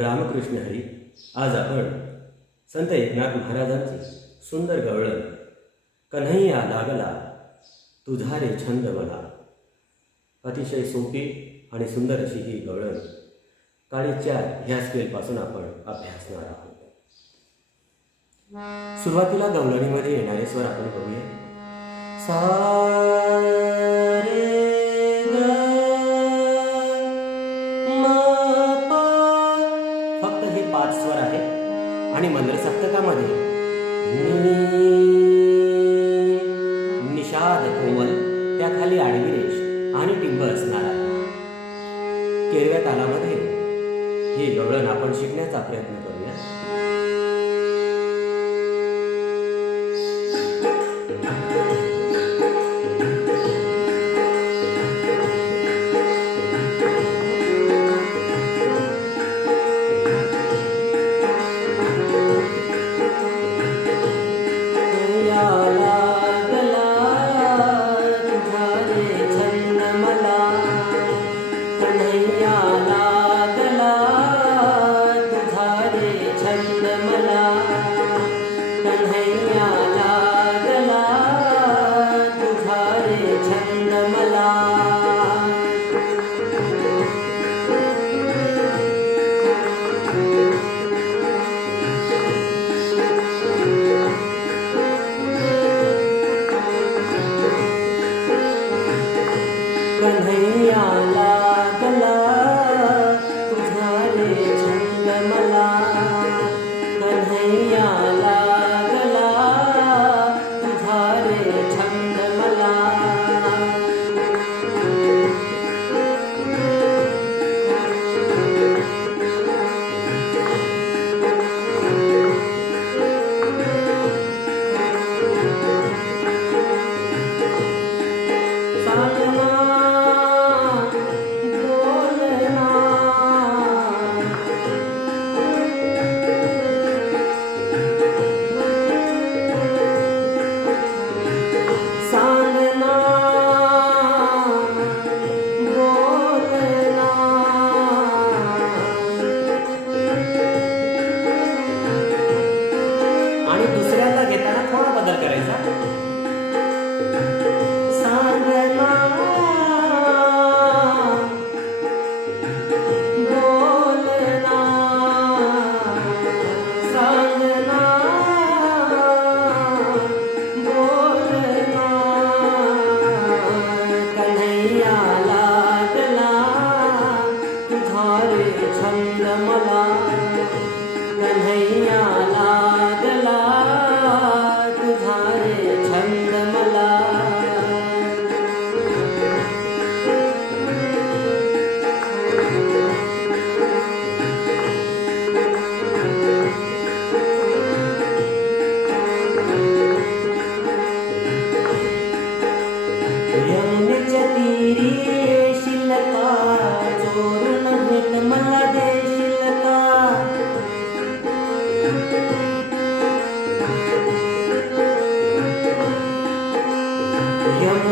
रामकृष्ण हरी आज आपण संत एकनाथ महाराजांचे सुंदर गवळण कन्हैया लागला तुझा रे छंद मला अतिशय सोपी आणि सुंदर अशी ही गवळण काळीच्या ह्या स्केलपासून आपण अभ्यासणार आहोत. सुरुवातीला गवळणीमध्ये येणारे स्वर आपण बघूया. सा आणि मंत्र सप्तकामध्ये. निषाद कोमल त्याखाली आडवी रेष आणि टिंब असणार आहे. केरव्या तालामध्ये हे गवळण आपण शिकण्याचा प्रयत्न करूया. तुझा रे छंद मला कन्हैया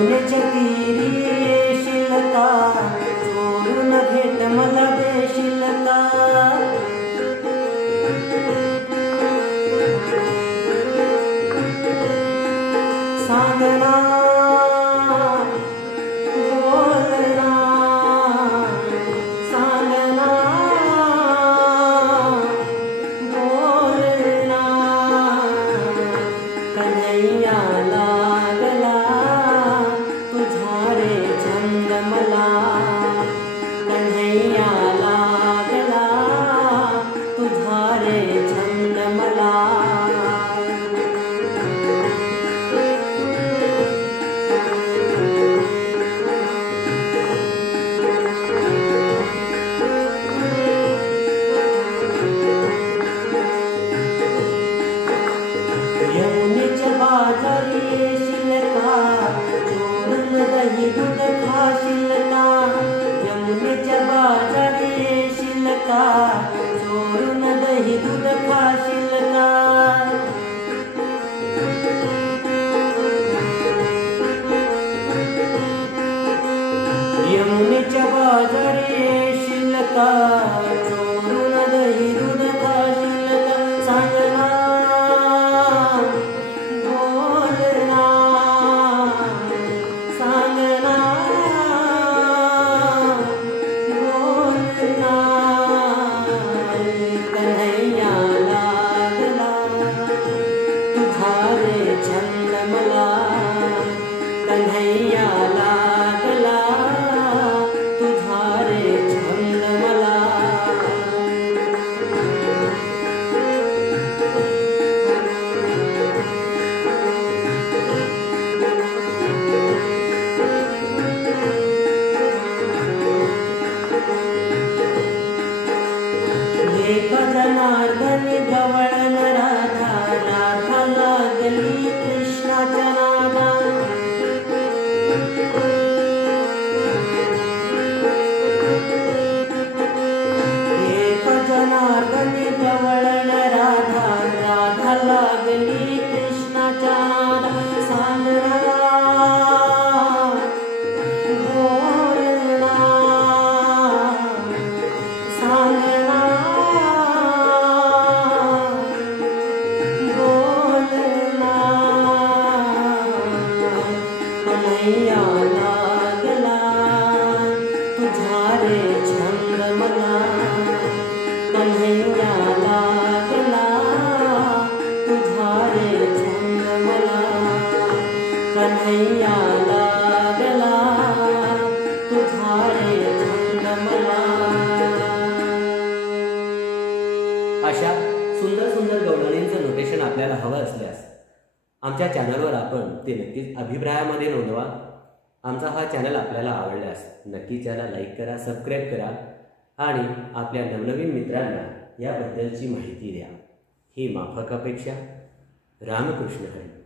Only just यमुनेच्या जर गवळणींचं नोटेशन आपल्याला हवं असल्यास आमच्या चॅनलवर आपण ते नक्कीच अभिप्रायामध्ये नोंदवा. आमचा हा चॅनल आपल्याला आवडल्यास नक्की त्याला लाईक करा सबस्क्राईब करा आणि आपल्या नवनवीन मित्रांना याबद्दलची माहिती द्या. ही माफक अपेक्षा. रामकृष्ण हरी.